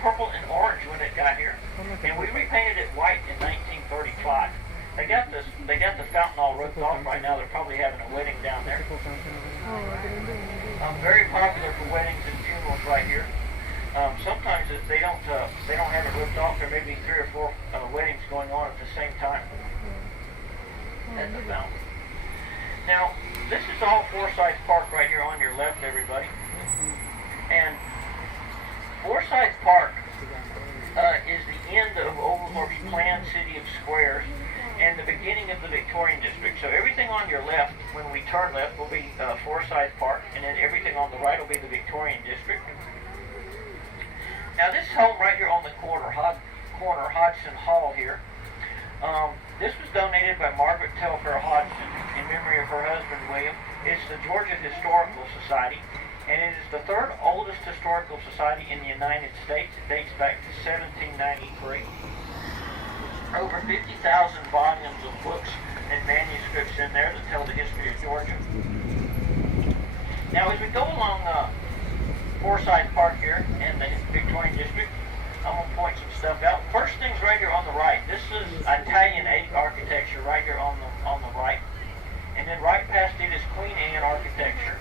purple and orange when it got here, and we repainted it white in 1935. They got the fountain all roped off right now. They're probably having a wedding down there. Very popular for weddings and funerals right here. Sometimes if they don't have it roped off, there may be 3 or 4 weddings going on at the same time at the fountain. Now, this is all Forsyth Park right here on your left, everybody. And Forsyth Park is the end of Oglethorpe's planned city of squares and the beginning of the Victorian district. So everything on your left, when we turn left, will be Forsyth Park, and then everything on the right will be the Victorian district. Now this home right here on the corner, Hodgson Hall here, this was donated by Margaret Telfair Hodgson in memory of her husband, William. It's the Georgia Historical Society, and it is the 3rd oldest historical society in the United States. It dates back to 1793. Over 50,000 volumes of books and manuscripts in there that tell the history of Georgia. Now, as we go along Forsyth Park here in the Victorian district, I'm going to point some stuff out. First thing's right here on the right. This is Italian architecture right here on the right. And then right past it is Queen Anne architecture.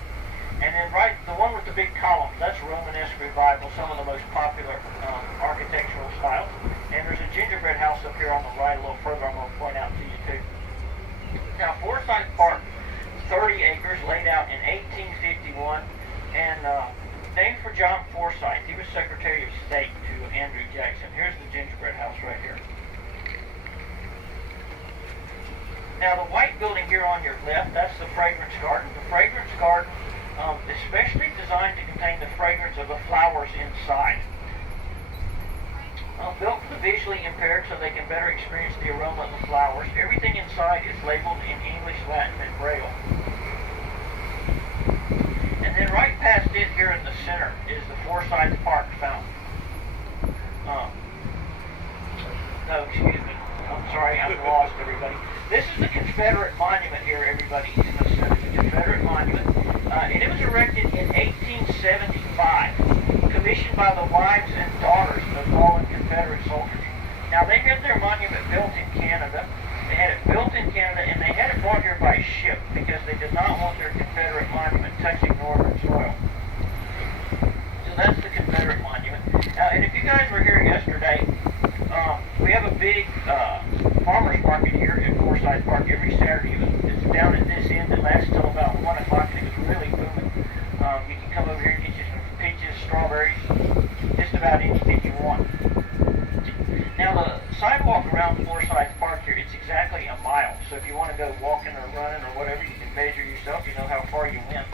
And then right, the one with the big columns, that's Romanesque Revival, some of the most popular architectural styles. And there's a gingerbread house up here on the right a little further I'm going to point out to you too. Now, Forsyth Park, 30 acres, laid out in 1851, and named for John Forsyth. He was Secretary of State to Andrew Jackson. Here's the gingerbread house right here. Now, the white building here on your left, that's the Fragrance Garden. The Fragrance Garden especially designed to contain the fragrance of the flowers inside. Built for the visually impaired so they can better experience the aroma of the flowers. Everything inside is labeled in English, Latin, and Braille. And then right past it here in the center is the Forsyth Park fountain. No, excuse me. I'm sorry, I'm lost, everybody. This is the Confederate monument here, everybody, in the center. The Confederate monument. And it was erected in 1875, commissioned by the wives and daughters of fallen Confederate soldiers. Now, they had their monument built in Canada. They had it built in Canada, and they had it brought here by ship because they did not want their Confederate monument touching northern soil. So that's the Confederate monument. And if you guys were here yesterday, we have a big farmers market here at Forsyth Park every Saturday. It's down at this end. It lasts till about 1 o'clock, and it was really booming. You can come over here and get you some peaches, strawberries, just about anything you want. Now, the sidewalk around Forsyth Park here, it's exactly a mile. So if you want to go walking or running or whatever, you can measure yourself. You know how far you went.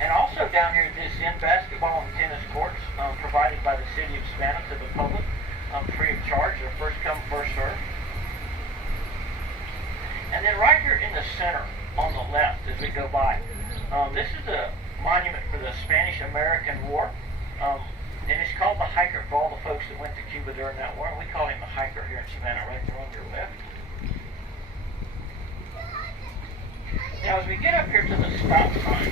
And also down here at this end, basketball and tennis courts provided by the city of Savannah to the public, free of charge. They're first come, first served. And then right here in the center, on the left, as we go by, this is a monument for the Spanish-American War. And it's called the Hiker for all the folks that went to Cuba during that war. We call him the Hiker here in Savannah, right there on your left. Now, as we get up here to the stop sign,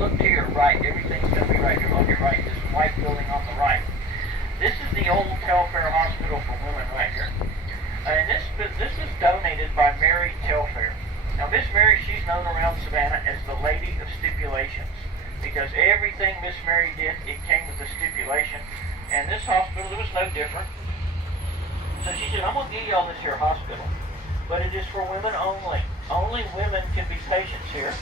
look to your right. Everything's going to be right here on your right. This white building on the right. This is the old Telfair Hospital for Women right here. And this was donated by Mary Telfair. Now, Miss Mary, she's known around Savannah as the Lady of Stipulations, because everything Miss Mary did, it came with a stipulation. And this hospital, it was no different. So she said, I'm going to give y'all this here hospital, but it is for women only. Only women can be patients here.